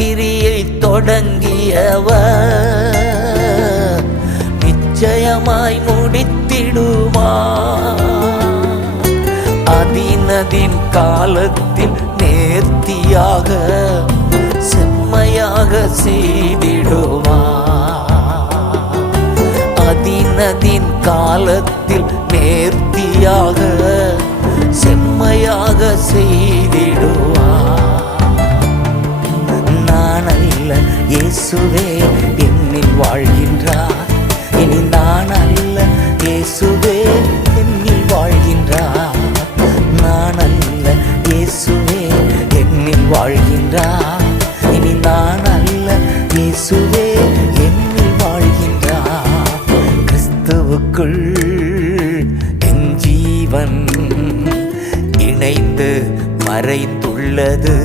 நற்கிரியை தொடங்கியவர் நிச்சயமாய் முடித்திடுவார். அதினதின் காலத்தில் நேர்த்தியாக செம்மையாக செய்திடுவார். அதினதின் காலத்தில் நேர்த்தியாக செம்மையாக செய்திடுவார். நான் அல்ல இயேசுவே என்னில் வாழ்கின்றார். இனி நான் அல்ல இயேசுவே என்னில் வாழ்கின்றார். நான் அல்ல இயேசுவே என்னில் வாழ்கின்றார். இனி நான் அல்ல இயேசுவே என்னில் வாழ்கின்றார். கிறிஸ்துவுக்குள் என் ஜீவன் இணைந்து மறைந்துள்ளது.